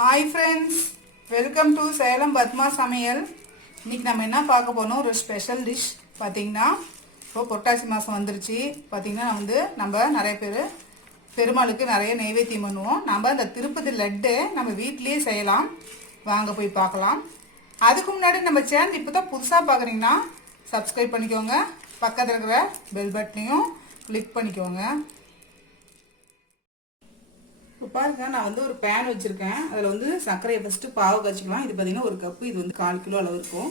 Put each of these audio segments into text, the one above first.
Hi friends, welcome to Salem Padma சமையல். இன்றைக்கி நம்ம என்ன பார்க்க போனோம், ஒரு ஸ்பெஷல் டிஷ். பார்த்திங்கன்னா இப்போ புரட்டாசி மாதம் வந்துருச்சு. பார்த்திங்கன்னா நம்ம நிறைய பேர் பெருமாளுக்கு நிறைய நைவேத்தியம் பண்ணுவோம். நம்ம இந்த திருப்பதி லட்டு நம்ம வீட்லேயே செய்யலாம். வாங்க போய் பார்க்கலாம். அதுக்கு முன்னாடி நம்ம சேனல் இப்போ தான் புதுசாக பார்க்குறீங்கன்னா சப்ஸ்கிரைப் பண்ணிக்கோங்க. பக்கத்தில் இருக்கிற பெல் பட்டனையும் கிளிக் பண்ணிக்கோங்க. இப்போ பாருங்க, நான் ஒரு பேன் வச்சுருக்கேன். அதில் சர்க்கரையை ஃபஸ்ட்டு பாவு காய்ச்சிக்கலாம். இது பார்த்திங்கன்னா ஒரு கப்பு, இது 1/4 கிலோ அளவு இருக்கும்.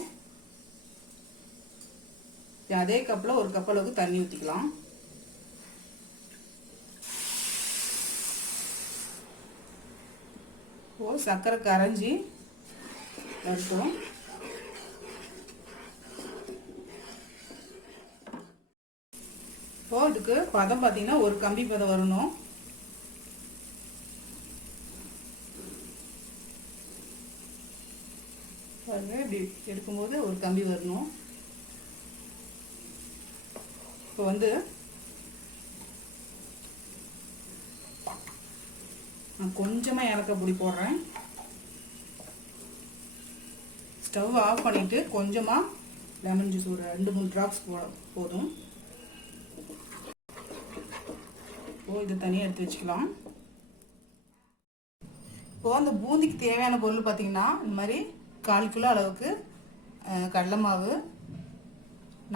அதே கப்பில் ஒரு கப் அளவுக்கு தண்ணி ஊற்றிக்கலாம். சர்க்கரை கரைஞ்சி இருக்கும். இதுக்கு பதம் பார்த்திங்கன்னா ஒரு கம்பி பதம் வரணும். இப்படி எடுக்கும்போது ஒரு கம்பி வரணும். இப்போ நான் கொஞ்சமாக ஏலக்காய் பொடி போடுறேன். ஸ்டவ் ஆஃப் பண்ணிட்டு கொஞ்சமாக லெமன் ஜூஸ் ஒரு 2-3 ட்ராப்ஸ் போதும். இதை தனியாக எடுத்து வச்சுக்கலாம். இப்போ அந்த பூந்திக்கு தேவையான பொருள் பார்த்தீங்கன்னா, இந்த மாதிரி 1/4 கிலோ அளவுக்கு கடலை மாவு,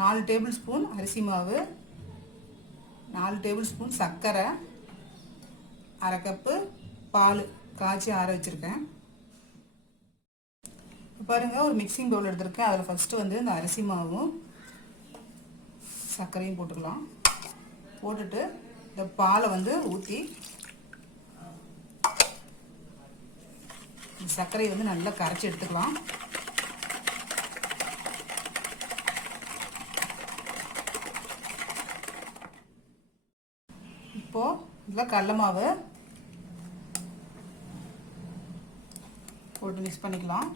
4 டேபிள் ஸ்பூன் அரிசி மாவு, 4 டேபிள் ஸ்பூன் சர்க்கரை, 1/2 கப்பு பால் காய்ச்சி ஆற வச்சுருக்கேன். பாருங்கள், ஒரு மிக்சிங் பவுல் எடுத்திருக்கேன். அதில் ஃபஸ்ட்டு இந்த அரிசி மாவும் சர்க்கரையும் போட்டுக்கலாம். போட்டுட்டு இந்த பாலை ஊற்றி சர்க்கரையை நல்லா கரைச்சி எடுத்துக்கலாம். இப்போ இதில் கடலை மாவு போட்டு மிக்ஸ் பண்ணிக்கலாம்.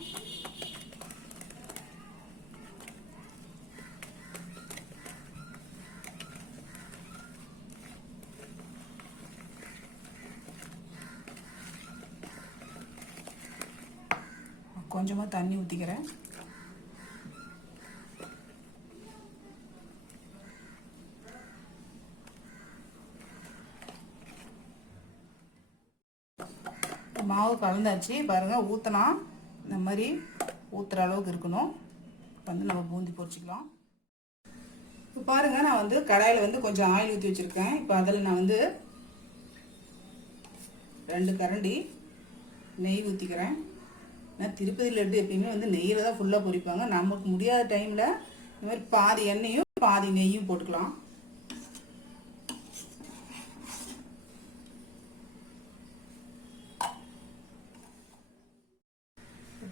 கொஞ்சமாக தண்ணி ஊற்றிக்கிறேன். மாவு கலந்தாச்சு. பாருங்கள், ஊற்றினா இந்த மாதிரி ஊற்றுற அளவுக்கு இருக்கணும். நம்ம பூந்தி பொரிச்சிக்கலாம். இப்போ பாருங்கள், நான் கடாயில் கொஞ்சம் ஆயில் ஊற்றி வச்சுருக்கேன். இப்போ அதில் நான் 2 கரண்டி நெய் ஊற்றிக்கிறேன். நான் திருப்பதி லட்டு எப்பயுமே நெய்யில் தான் ஃபுல்லாக பொரிப்பாங்க. நமக்கு முடியாத டைமில் இந்த மாதிரி பாதி எண்ணெயும் பாதி நெய்யும் போட்டுக்கலாம்.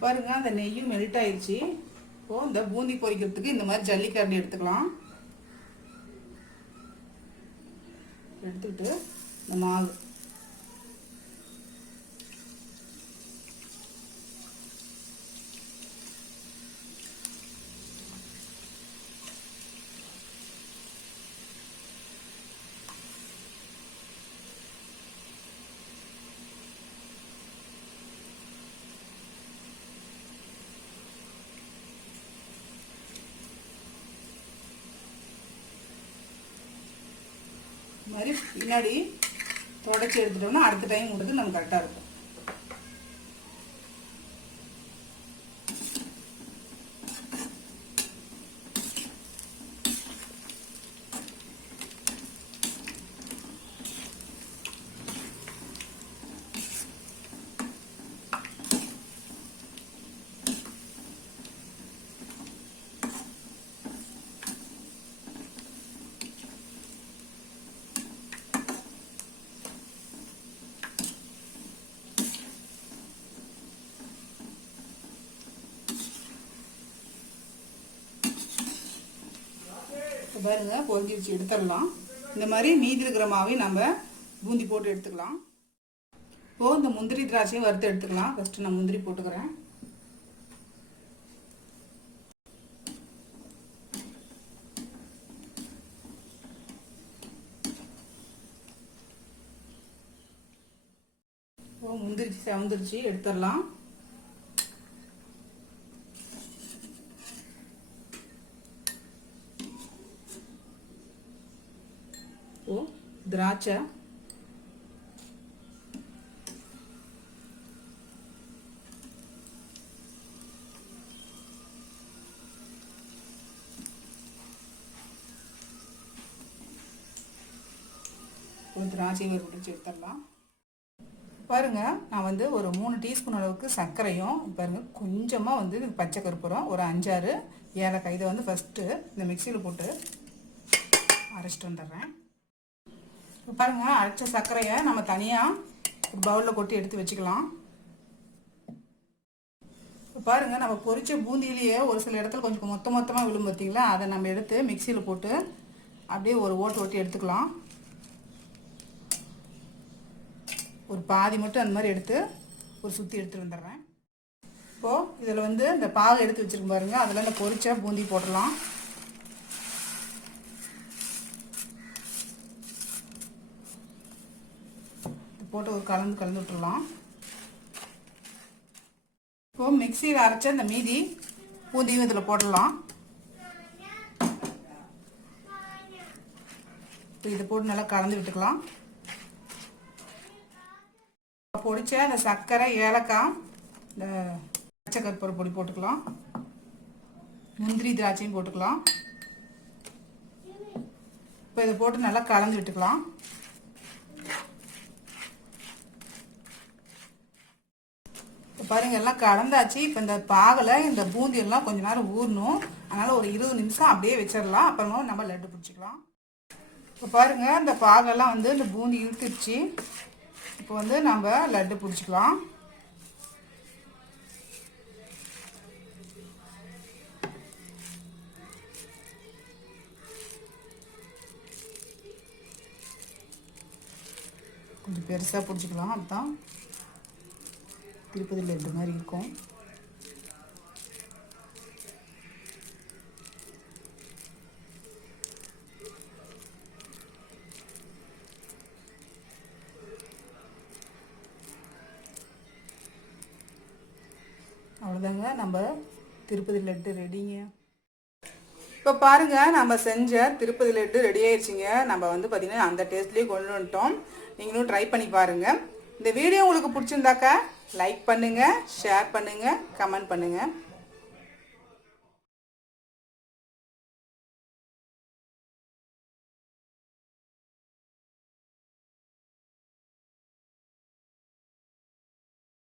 பாருங்க, அந்த நெய்யும் மெல்ட் ஆயிடுச்சு. இப்போ இந்த பூந்தி பொரிக்கிறதுக்கு இந்த மாதிரி ஜல்லிக்கரண்டி எடுத்துக்கலாம். எடுத்துக்கிட்டு இந்த மாவு மாதிரி பின்னாடி தொடச்சி எடுத்துட்டோம்னா அடுத்த டைம் விடுறது நமக்கு கரெக்டாக இருக்கும். பாருங்க, பொங்கி வச்சு எடுத்துடலாம். இந்த மாதிரி மீதி இருக்கிற மாவையும் நம்ம பூந்தி போட்டு எடுத்துக்கலாம். இப்போது இந்த முந்திரி திராட்சையும் வறுத்து எடுத்துக்கலாம். ஃபஸ்ட்டு நான் முந்திரி போட்டுக்கிறேன். முந்திரிச்சு செவந்துருச்சு, எடுத்துடலாம். திராட்சை, திராட்சையும் பிடிச்சி எடுத்துடலாம். பாருங்க, நான் வந்து ஒரு 3 டீஸ்பூன் அளவுக்கு சர்க்கரையும், பாருங்க கொஞ்சமாக வந்து பச்சை கற்பூரம், ஒரு 5-6 ஏலக்காய், இதை வந்து ஃபஸ்ட்டு இந்த மிக்சியில் போட்டு அரைச்சிட்டு வந்துடுறேன். பாருங்க, அரைச்ச சர்க்கரையை நம்ம தனியாக ஒரு பவுலில் கொட்டி எடுத்து வச்சுக்கலாம். பாருங்க, நம்ம பொரிச்ச பூந்தியிலேயே ஒரு சில இடத்துல கொஞ்சம் மொத்தமாக விழும் பார்த்தீங்களா, அதை நம்ம எடுத்து மிக்சியில் போட்டு அப்படியே ஒரு ஓட்டி எடுத்துக்கலாம். ஒரு பாதி மட்டும் அந்த மாதிரி எடுத்து ஒரு சுற்றி எடுத்துட்டு வந்துடுறேன். இப்போது இதில் வந்து இந்த பாகு எடுத்து வச்சுருக்கோம் பாருங்கள், அதில் இந்த பொரிச்ச பூந்தி போடலாம். போட்டு ஒரு கலந்து விட்டுடலாம். இப்போது மிக்சியில் அரைச்ச இந்த மீதி பூந்தியும் இதில் போடலாம். இப்போ இதை போட்டு நல்லா கலந்து விட்டுக்கலாம். பொடிச்ச அந்த சர்க்கரை, ஏலக்காய், இந்த பச்சை கற்பூரம் பொடி போட்டுக்கலாம். முந்திரி திராட்சையும் போட்டுக்கலாம். இப்போ இதை போட்டு நல்லா கலந்து விட்டுக்கலாம். இப்போ பாருங்கள், எல்லாம் கலந்தாச்சு. இப்போ இந்த பாகில் இந்த பூந்தி எல்லாம் கொஞ்ச நேரம் ஊறணும். அதனால் ஒரு 20 நிமிஷம் அப்படியே வச்சிடலாம். அப்புறமா நம்ம லட்டு பிடிச்சிக்கலாம். இப்போ பாருங்கள், இந்த பாகெல்லாம் வந்து இந்த பூந்தி இழுத்துருச்சு. இப்போ வந்து நம்ம லட்டு பிடிச்சிக்கலாம். கொஞ்சம் பெருசாக பிடிச்சிக்கலாம், அதுதான் திருப்பதி லட்டு மாதிரி இருக்கும். அவ்வளோதாங்க, நம்ம திருப்பதி லட்டு ரெடிங்க. இப்போ பாருங்கள், நம்ம செஞ்ச திருப்பதி லட்டு ரெடி ஆயிடுச்சுங்க. நம்ம வந்து பார்த்திங்கன்னா அந்த டேஸ்ட்லேயே கொண்டு வந்துட்டோம். நீங்களும் ட்ரை பண்ணி பாருங்கள். இந்த வீடியோ உங்களுக்கு பிடிச்சிருந்தாக்கா லைக் பண்ணுங்கள், ஷேர் பண்ணுங்கள், கமெண்ட் பண்ணுங்கள்.